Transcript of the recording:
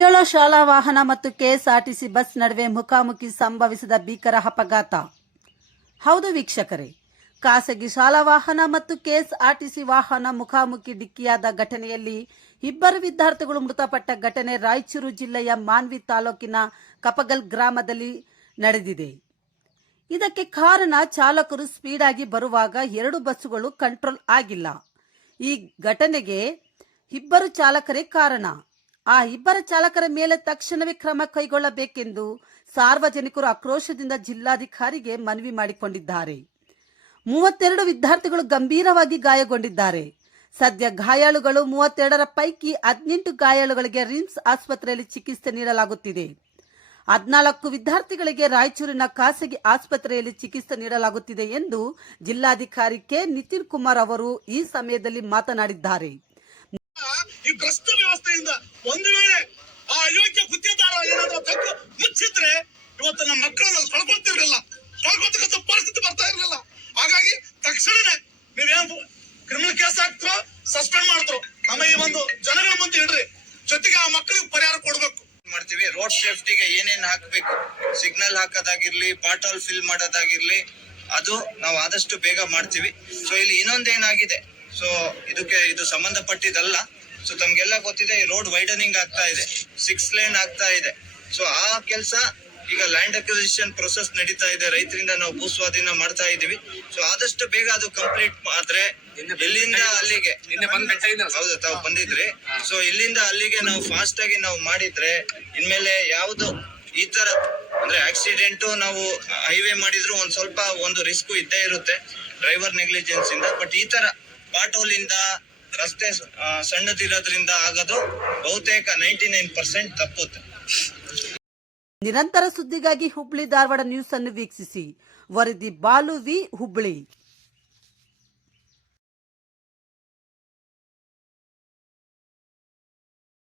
ಏಳು ಶಾಲಾ ವಾಹನ ಮತ್ತು ಕೆಎಸ್ಆರ್ಟಿಸಿ ಬಸ್ ನಡುವೆ ಮುಖಾಮುಖಿ ಸಂಭವಿಸಿದ ಭೀಕರ ಅಪಘಾತ. ಹೌದು ವೀಕ್ಷಕರೇ, ಖಾಸಗಿ ಶಾಲಾ ವಾಹನ ಮತ್ತು ಕೆಎಸ್ಆರ್ಟಿಸಿ ವಾಹನ ಮುಖಾಮುಖಿ ಡಿಕ್ಕಿಯಾದ ಘಟನೆಯಲ್ಲಿ ಇಬ್ಬರು ವಿದ್ಯಾರ್ಥಿಗಳು ಮೃತಪಟ್ಟ ಘಟನೆ ರಾಯಚೂರು ಜಿಲ್ಲೆಯ ಮಾನ್ವಿ ತಾಲೂಕಿನ ಕಪಗಲ್ ಗ್ರಾಮದಲ್ಲಿ ನಡೆದಿದೆ. ಇದಕ್ಕೆ ಕಾರಣ ಚಾಲಕರು ಸ್ಪೀಡ್ ಆಗಿ ಬರುವಾಗ ಎರಡು ಬಸ್ಸುಗಳು ಕಂಟ್ರೋಲ್ ಆಗಿಲ್ಲ. ಈ ಘಟನೆಗೆ ಇಬ್ಬರು ಚಾಲಕರೇ ಕಾರಣ. ಆ ಇಬ್ಬರ ಚಾಲಕರ ಮೇಲೆ ತಕ್ಷಣವೇ ಕ್ರಮ ಕೈಗೊಳ್ಳಬೇಕೆಂದು ಸಾರ್ವಜನಿಕರು ಆಕ್ರೋಶದಿಂದ ಜಿಲ್ಲಾಧಿಕಾರಿಗೆ ಮನವಿ ಮಾಡಿಕೊಂಡಿದ್ದಾರೆ. ಮೂವತ್ತೆರಡು ವಿದ್ಯಾರ್ಥಿಗಳು ಗಂಭೀರವಾಗಿ ಗಾಯಗೊಂಡಿದ್ದಾರೆ. ಸದ್ಯ ಗಾಯಾಳುಗಳು ಮೂವತ್ತೆರಡರ ಪೈಕಿ ಹದಿನೆಂಟು ಗಾಯಾಳುಗಳಿಗೆ ರಿಮ್ಸ್ ಆಸ್ಪತ್ರೆಯಲ್ಲಿ ಚಿಕಿತ್ಸೆ ನೀಡಲಾಗುತ್ತಿದೆ. ಹದಿನಾಲ್ಕು ವಿದ್ಯಾರ್ಥಿಗಳಿಗೆ ರಾಯಚೂರಿನ ಖಾಸಗಿ ಆಸ್ಪತ್ರೆಯಲ್ಲಿ ಚಿಕಿತ್ಸೆ ನೀಡಲಾಗುತ್ತಿದೆ ಎಂದು ಜಿಲ್ಲಾಧಿಕಾರಿ ಕೆ. ನಿತಿನ್ ಕುಮಾರ್ ಅವರು ಈ ಸಮಯದಲ್ಲಿ ಮಾತನಾಡಿದ್ದಾರೆ. ಈ ಭ್ರಷ್ಟ ವ್ಯವಸ್ಥೆಯಿಂದ ಒಂದು ವೇಳೆ ಆ ಅಯೋಗ್ಯ ಗುತ್ತಿಗೆದಾರ ಏನಾದ್ರೂ ತಪ್ಪು ಮುಚ್ಚಿದ್ರೆ ಇವತ್ತು ನಮ್ಮ ಮಕ್ಕಳನ್ನ ಕಳ್ಕೊಳ್ತಿರ್ಲಿಲ್ಲ ಕಳ್ಕೊಳ್ತಕ್ಕಂಥ ಪರಿಸ್ಥಿತಿ ಬರ್ತಾ ಇರಲಿಲ್ಲ. ಹಾಗಾಗಿ ತಕ್ಷಣನೇ ನೀವೇನು ಕ್ರಿಮಿನಲ್ ಕೇಸ್ ಹಾಕ್ತಿರೋ ಸಸ್ಪೆಂಡ್ ಮಾಡ್ತ್ರು ನಮ್ಮ ಈ ಒಂದು ಜನಗಳ ಮುಂದೆ ಇಡ್ರಿ. ಜೊತೆಗೆ ಆ ಮಕ್ಕಳಿಗೆ ಪರಿಹಾರ ಕೊಡ್ಬೇಕು. ಮಾಡ್ತೀವಿ? ರೋಡ್ ಸೇಫ್ಟಿಗೆ ಏನೇನು ಹಾಕ್ಬೇಕು? ಸಿಗ್ನಲ್ ಹಾಕೋದಾಗಿರ್ಲಿ ಪಾಟೋಲ್ ಫಿಲ್ ಮಾಡೋದಾಗಿರ್ಲಿ, ಅದು ನಾವು ಆದಷ್ಟು ಬೇಗ ಮಾಡ್ತೀವಿ. ಸೊ ಇಲ್ಲಿ ಇನ್ನೊಂದೇನಾಗಿದೆ? ಸೊ ಇದಕ್ಕೆ ಇದು ಸಂಬಂಧಪಟ್ಟಿದ್ದಲ್ಲ. ಸೊ ತಮ್ಗೆಲ್ಲ ಗೊತ್ತಿದೆ ಈ ರೋಡ್ ವೈಡನಿಂಗ್ ಆಗ್ತಾ ಇದೆ ಸಿಕ್ಸ್ ಲೇನ್ ಆಗ್ತಾ ಇದೆ. ಸೊ ಆ ಕೆಲಸ ಈಗ ಲ್ಯಾಂಡ್ ಅಕ್ವಿಸಿಷನ್ ಪ್ರೊಸೆಸ್ ನಡೀತಾ ಇದೆ. ರೈತರಿಂದ ನಾವು ಭೂ ಸ್ವಾಧೀನ ಮಾಡ್ತಾ ಇದೀವಿ ಸೊ ಆದಷ್ಟು ಬೇಗ ಅದು ಕಂಪ್ಲೀಟ್ ಆದ್ರೆ ಇಲ್ಲಿಂದ ಅಲ್ಲಿಗೆ? ಹೌದು ತಾವು ಬಂದಿದ್ರಿ. ಸೊ ಇಲ್ಲಿಂದ ಅಲ್ಲಿಗೆ ನಾವು ಫಾಸ್ಟ್ ಆಗಿ ನಾವು ಮಾಡಿದ್ರೆ ಇನ್ಮೇಲೆ ಯಾವುದು ಈ ತರ ಅಂದ್ರೆ ಆಕ್ಸಿಡೆಂಟ್ ನಾವು ಹೈವೇ ಮಾಡಿದ್ರು ಒಂದ್ ಸ್ವಲ್ಪ ಒಂದು ರಿಸ್ಕ್ ಇದ್ದೇ ಇರುತ್ತೆ ಡ್ರೈವರ್ ನೆಗ್ಲಿಜೆನ್ಸ್ ಇಂದ. ಬಟ್ ಈ ತರ ಪಾಟೋಲ್ ಇಂದ ರಸ್ತೆ ಸಣ್ಣದಿರೋದ್ರಿಂದ ಆಗೋದು. ಬಹುತೇಕ ನೈಂಟಿ ನೈನ್ ಪರ್ಸೆಂಟ್ ತಪ್ಪುತ್ತೆ. ನಿರಂತರ ಸುದ್ದಿಗಾಗಿ ಹುಬ್ಳಿ ಧಾರವಾಡ ನ್ಯೂಸ್ ಅನ್ನು ವೀಕ್ಷಿಸಿ. ವರದಿ ಬಾಲು ವಿ ಹುಬ್ಳಿ.